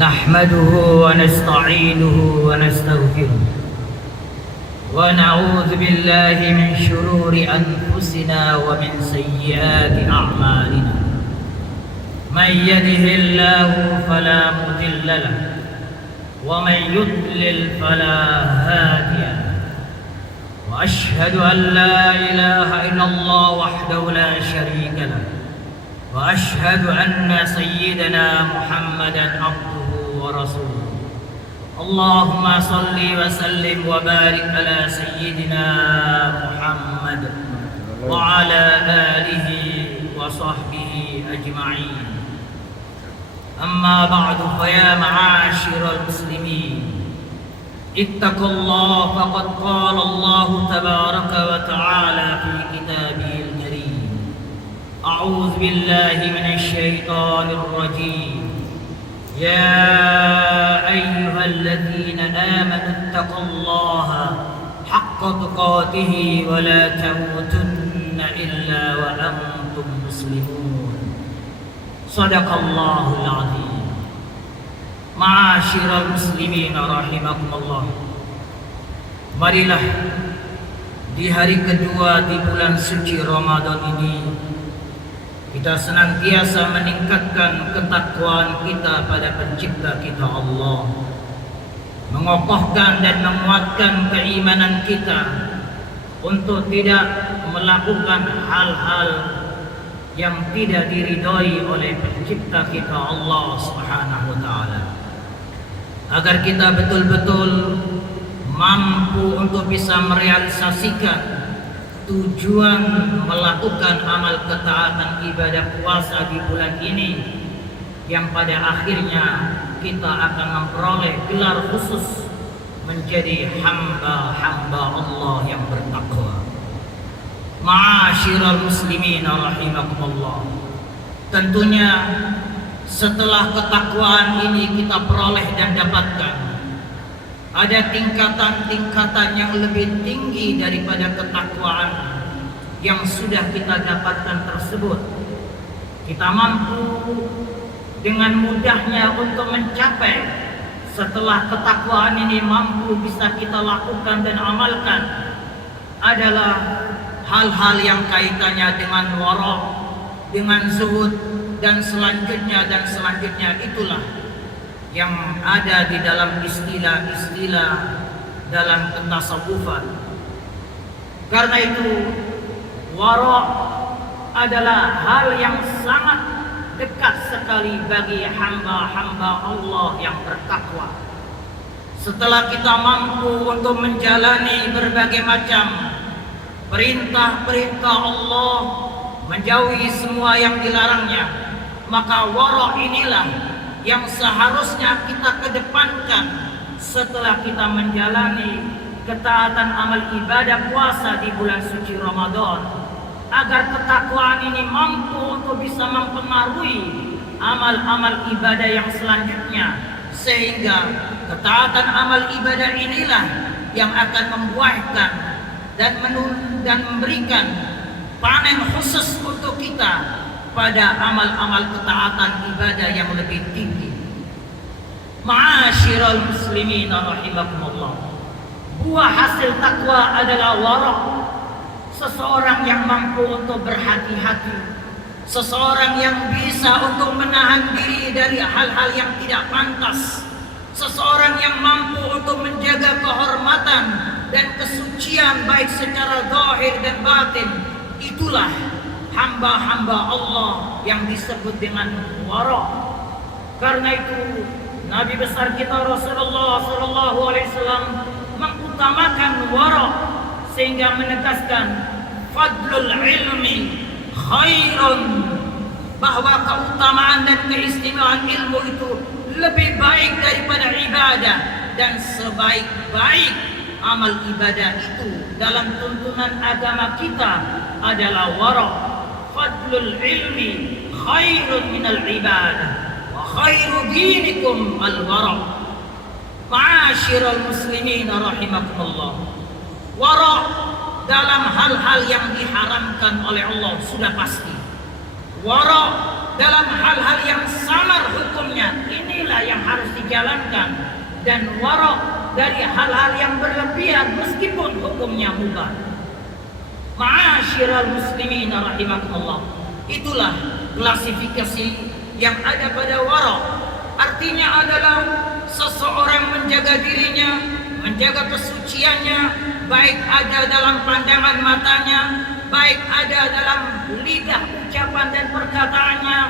نحمده ونستعينه ونستغفره ونعوذ بالله من شرور أنفسنا ومن سيئات أعمالنا. من يهده الله فلا مضل له ومن يضلل فلا هادي له. وأشهد أن لا إله إلا الله وحده لا شريك له وأشهد أن سيدنا محمدا عبده ورسوله. اللهم صل وسلم وبارك على سيدنا محمد وعلى آله وصحبه أجمعين. أما بعد، فيا معاشر المسلمين، اتقوا الله، فقد قال الله تبارك وتعالى في كتابه الكريم: أعوذ بالله من الشيطان الرجيم. يا أيها الذين آمنوا اتقوا الله حق تقاته ولا تموتن إلا وأنتم مسلمون. صدق الله العظيم. Ma'asyiral muslimin rahimakumullah. Marilah di hari kedua di bulan suci Ramadan ini kita senantiasa meningkatkan ketakwaan kita pada pencipta kita Allah, mengokohkan dan menguatkan keimanan kita untuk tidak melakukan hal-hal yang tidak diridhai oleh pencipta kita Allah Subhanahu wa taala, agar kita betul-betul mampu untuk bisa merealisasikan tujuan melakukan amal ketaatan ibadah puasa di bulan ini, yang pada akhirnya kita akan memperoleh gelar khusus menjadi hamba-hamba Allah yang bertakwa. Ma'asyiral muslimin rahimakumullah. Tentunya setelah ketakwaan ini kita peroleh dan dapatkan, ada tingkatan-tingkatan yang lebih tinggi daripada ketakwaan yang sudah kita dapatkan tersebut. Kita mampu dengan mudahnya untuk mencapai, setelah ketakwaan ini mampu bisa kita lakukan dan amalkan, adalah hal-hal yang kaitannya dengan wara', dengan zuhud, dan selanjutnya. Itulah yang ada di dalam istilah-istilah dalam tasawufan. Karena itu wara' adalah hal yang sangat dekat sekali bagi hamba-hamba Allah yang bertakwa. Setelah kita mampu untuk menjalani berbagai macam perintah-perintah Allah, menjauhi semua yang dilarangnya, maka wara' inilah yang seharusnya kita kedepankan setelah kita menjalani ketaatan amal ibadah puasa di bulan suci Ramadan, agar ketakwaan ini mampu untuk bisa mempengaruhi amal-amal ibadah yang selanjutnya, sehingga ketaatan amal ibadah inilah yang akan membuahkan dan memberikan panen khusus untuk kita pada amal-amal ketaatan ibadah yang lebih tinggi. Ma'asyiral muslimin rahimakumullah. Buah hasil takwa adalah wara'. Seseorang yang mampu untuk berhati-hati, seseorang yang bisa untuk menahan diri dari hal-hal yang tidak pantas, seseorang yang mampu untuk menjaga kehormatan dan kesucian baik secara zahir dan batin. Itulah hamba-hamba Allah yang disebut dengan wara'. Karena itu Nabi besar kita Rasulullah SAW mengutamakan wara', sehingga menegaskan fadlul ilmi khairun, bahwa keutamaan dan keistimewaan ilmu itu lebih baik daripada ibadah, dan sebaik-baik amal ibadah itu dalam tuntunan agama kita adalah wara'. Fadlul ilmi khairun minal ibadah wa khairu dinikum al-wara'. Ma'asyiral muslimin rahimakumullah. Wara' dalam hal-hal yang diharamkan oleh Allah sudah pasti. Wara' dalam hal-hal yang samar hukumnya, inilah yang harus dan wara' dari hal-hal yang berlebihan meskipun hukumnya mubah. Ma'asyiral muslimin rahimakumullah. Itulah klasifikasi yang ada pada wara'. Artinya adalah seseorang menjaga dirinya, menjaga kesuciannya, baik ada dalam pandangan matanya, baik ada dalam lidah ucapan dan perkataannya,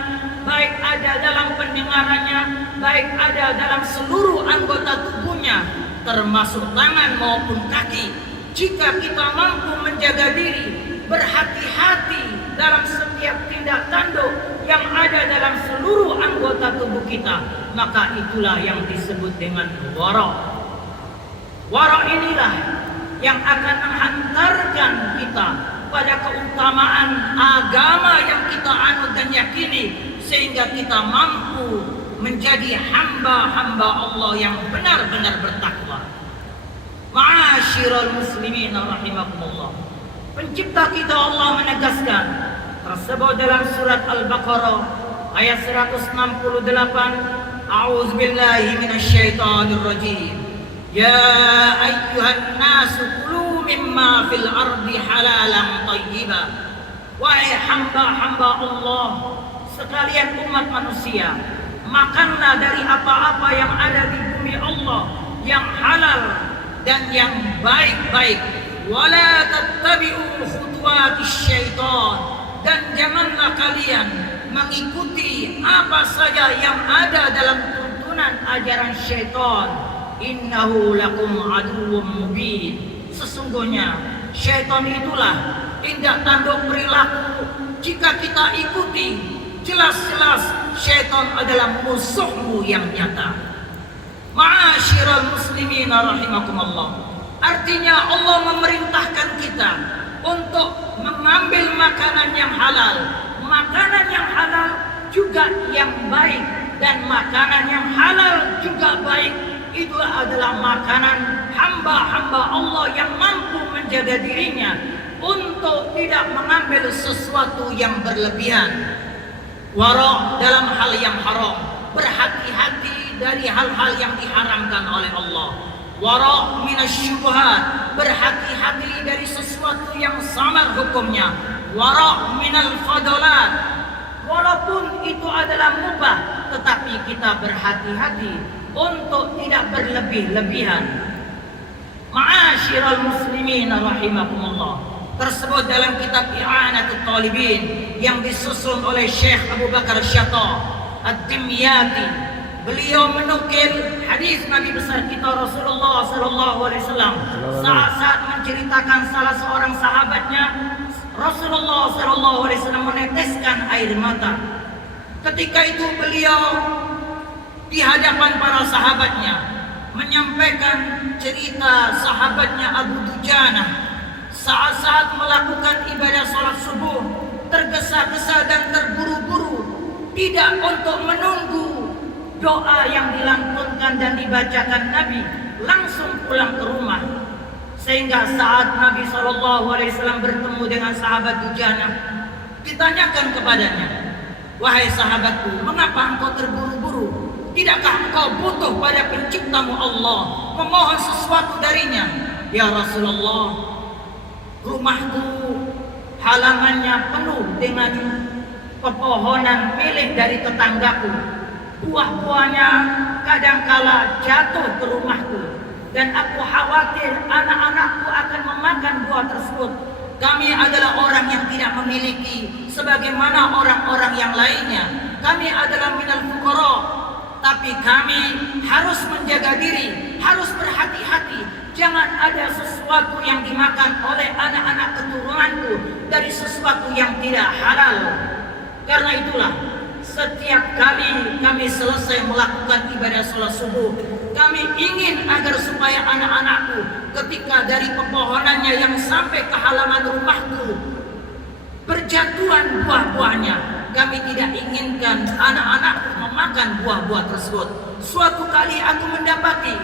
baik ada dalam pendengarannya, baik ada dalam seluruh anggota tubuhnya, termasuk tangan maupun kaki. Jika kita mampu menjaga diri, berhati-hati dalam setiap tindak tanduk yang ada dalam seluruh anggota tubuh kita, maka itulah yang disebut dengan wara'. Wara' inilah yang akan menghantarkan kita pada keutamaan agama yang kita anut dan yakini, sehingga kita mampu menjadi hamba-hamba Allah yang benar-benar bertakwa. Ma'asyiral muslimin rahimakumullah. Pencipta kita Allah menegaskan tersebut dalam surat Al-Baqarah ayat 168, A'udzu billahi minasyaitonir rajim. Ya ayyuhan nasu kulu mimma fil ardi halalan thayyiban. Wahai hamba-hamba Allah sekalian umat manusia, makanlah dari apa-apa yang ada di bumi Allah yang halal dan yang baik-baik. Wala tattabi'u khutuwatis syaitan, dan janganlah kalian mengikuti apa saja yang ada dalam tuntunan ajaran syaitan. Innahu lakum aduwwum mubin. Sesungguhnya syaitan itulah tindak tanduk perilaku. Jika kita ikuti, jelas-jelas syaitan adalah musuhmu yang nyata. Ma'asyiral muslimin rahimakumullah. Artinya Allah memerintahkan kita untuk mengambil makanan yang halal. Makanan yang halal juga yang baik, dan makanan yang halal juga baik. Itu adalah makanan hamba-hamba Allah yang mampu menjaga dirinya untuk tidak mengambil sesuatu yang berlebihan. Wara' dalam hal yang haram, berhati-hati dari hal-hal yang diharamkan oleh Allah. Wara' minasyubuhat, berhati-hati dari sesuatu yang samar hukumnya. Wara' minal fadalat, walaupun itu adalah mubah, tetapi kita berhati-hati untuk tidak berlebih-lebihan. Ma'asyiral muslimin rahimakumullah. Tersebut dalam kitab I'anatul Talibin yang disusun oleh Syekh Abu Bakar Syata Ad-Dimyati. Beliau menukil hadis Nabi besar kita Rasulullah SAW saat menceritakan salah seorang sahabatnya. Rasulullah SAW meneteskan air mata. Ketika itu beliau di hadapan para sahabatnya menyampaikan cerita sahabatnya Abu Dujanah saat melakukan ibadah salat subuh, tergesa-gesa dan terburu-buru, tidak untuk menunggu doa yang dilantunkan dan dibacakan Nabi, langsung pulang ke rumah. Sehingga saat Nabi SAW bertemu dengan sahabat Dujanah, ditanyakan kepadanya, wahai sahabatku, mengapa engkau terburu-buru? Tidakkah engkau butuh pada penciptamu Allah, memohon sesuatu darinya? Ya Rasulullah, rumahku halamannya penuh dengan pepohonan milik dari tetanggaku. Buah-buahnya kadangkala jatuh ke rumahku, dan aku khawatir anak-anakku akan memakan buah tersebut. Kami adalah orang yang tidak memiliki sebagaimana orang-orang yang lainnya. Kami adalah minal fuqara, tapi kami harus menjaga diri, harus berhati-hati. Jangan ada sesuatu yang dimakan oleh anak-anak keturunanku dari sesuatu yang tidak halal. Karena itulah, setiap kali kami selesai melakukan ibadah sholat subuh, kami ingin agar supaya anak-anakku ketika dari pepohonannya yang sampai ke halaman rumahku berjatuhan buah-buahnya, kami tidak inginkan anak-anakku memakan buah-buah tersebut. Suatu kali aku mendapati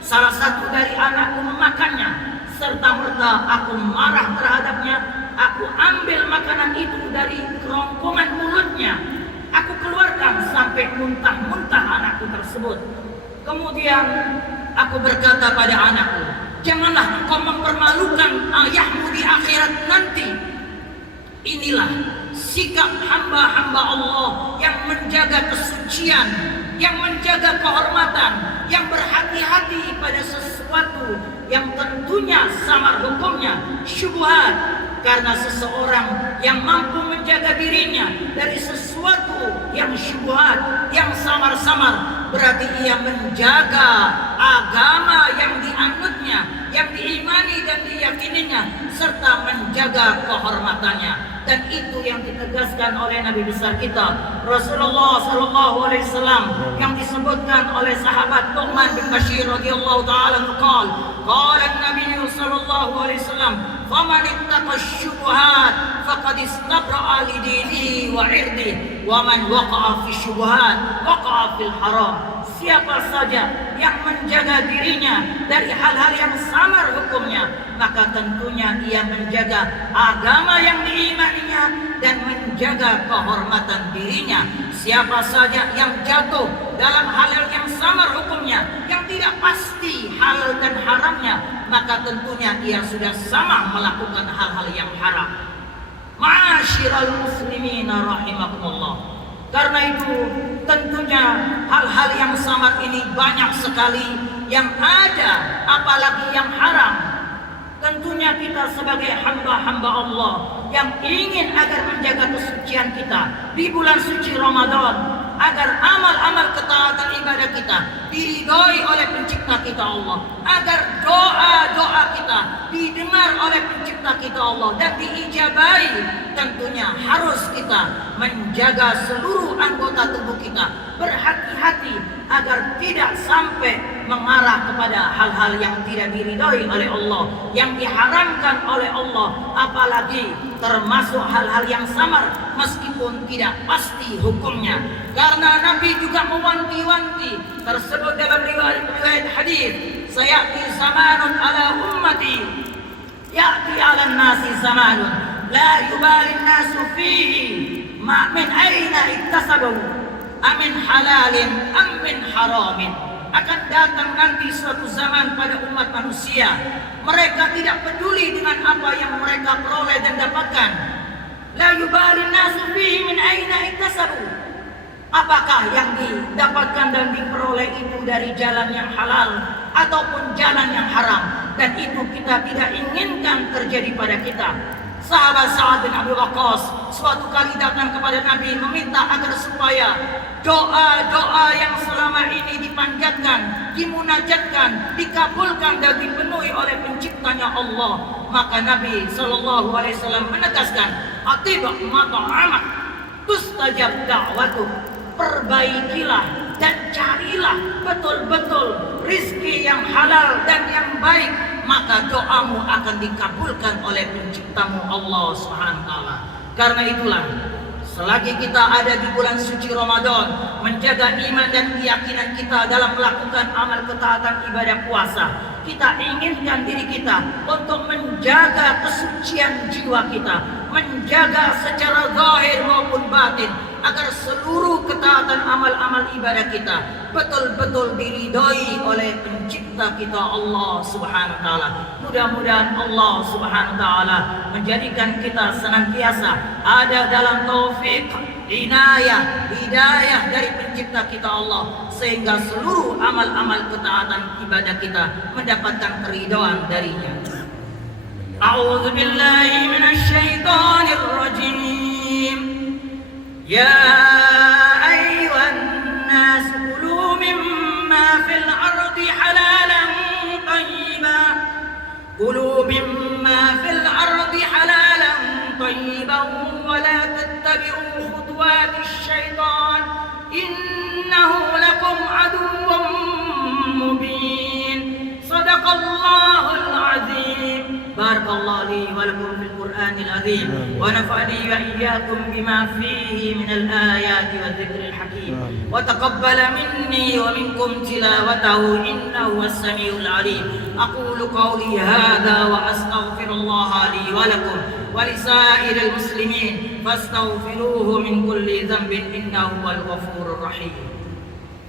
salah satu dari anakku memakannya, serta merta aku marah terhadapnya. Aku ambil makanan itu dari kerongkongan mulutnya, aku keluarkan sampai muntah-muntah anakku tersebut. Kemudian Aku berkata pada anakku, janganlah engkau mempermalukan ayahmu di akhirat nanti. Inilah sikap hamba-hamba Allah yang menjaga kesucian, yang menjaga kehormatan, yang berhati-hati pada sesuatu yang tentunya samar hukumnya, syubhat. Karena seseorang yang mampu menjaga dirinya dari sesuatu yang syubhat, yang samar-samar, berarti ia menjaga agama yang dianutnya, yang diimani dan diyakininya, serta menjaga kehormatannya. Dan itu yang ditegaskan oleh Nabi besar kita Rasulullah sallallahu alaihi wasallam, yang disebutkan oleh sahabat Nu'man bin Bashir radhiyallahu taala qala an-nabiy sallallahu alaihi wasallam, faman ittaqa syubhat faqad istabra'a li dinihi wa 'irdihi wa man waqa'a fi syubhat waqa'a fil haram. Siapa saja yang menjaga dirinya dari hal-hal yang samar hukumnya, maka tentunya ia menjaga agama yang diimaninya dan menjaga kehormatan dirinya. Siapa saja yang jatuh dalam hal-hal yang samar hukumnya, yang tidak pasti halal dan haramnya, maka tentunya ia sudah sama melakukan hal-hal yang haram. Ma'asyiral muslimin rahimakumullah. Karena itu tentunya hal-hal yang samar ini banyak sekali yang ada, apalagi yang haram. Tentunya kita sebagai hamba-hamba Allah yang ingin agar menjaga kesucian kita di bulan suci Ramadan, agar amal-amal ketaatan ibadah kita diridhoi oleh pencipta kita Allah, agar doa-doa kita didengar oleh pencipta kita Allah dan diijabahi, tentunya harus kita menjaga seluruh anggota tubuh kita, berhati-hati agar tidak sampai mengarah kepada hal-hal yang tidak diridhoi oleh Allah, yang diharamkan oleh Allah, apalagi termasuk hal-hal yang samar meskipun tidak pasti hukumnya. Karena Nabi juga mewanti-wanti, tersebut dalam riwayat hadis, sayati zamanun ala ummati, ya'ti ala nasi zamanun la yubali nasu fihi ma min aina iktasabu amin halalin am min haramin. Akan datang nanti suatu zaman pada umat manusia, mereka tidak peduli dengan apa yang mereka peroleh dan dapatkan. La yubali nasu fihi min aina iktasabu. Apakah yang didapatkan dan diperoleh itu dari jalan yang halal ataupun jalan yang haram, dan itu kita tidak inginkan terjadi pada kita. Sahabat Sa'ad bin Abi Waqqas suatu kali datang kepada Nabi meminta agar supaya doa-doa yang selama ini dipanjatkan, dimunajatkan, dikabulkan dan dipenuhi oleh penciptanya Allah. Maka Nabi sallallahu alaihi wasallam menegaskan, atibak mata'amak tustajab da'watuh. Perbaikilah dan carilah betul-betul rizki yang halal dan yang baik, maka doamu akan dikabulkan oleh penciptamu Allah Subhanahu wa taala. Karena itulah, selagi kita ada di bulan suci Ramadan, menjaga iman dan keyakinan kita dalam melakukan amal ketaatan ibadah puasa, kita inginkan diri kita untuk menjaga kesucian jiwa kita, menjaga secara zahir maupun batin, agar seluruh ketaatan amal-amal ibadah kita betul-betul diridhoi oleh pencipta kita Allah Subhanahu wa taala. Mudah-mudahan Allah Subhanahu wa taala menjadikan kita senantiasa ada dalam taufik, hidayah dari pencipta kita Allah, sehingga seluruh amal-amal ketaatan ibadah kita mendapatkan keridhaan darinya. A'udzu billahi minasy syaithanir rajim. يا أيها الناس كلوا مما في الأرض حلالا طيبا ولا تتبعوا خطوات الشيطان إنه لكم عدو مبين. صدق الله العظيم. بارك الله لي ولكم في القرآن العظيم ونفعني وإياكم بما فيه من الآيات والذكر الحكيم وتقبل مني ومنكم تلاوته إنه هو السميع العليم. أقول قولي هذا وأستغفر الله لي ولكم ولسائر المسلمين فاستغفروه من كل ذنب إنه هو الغفور الرحيم.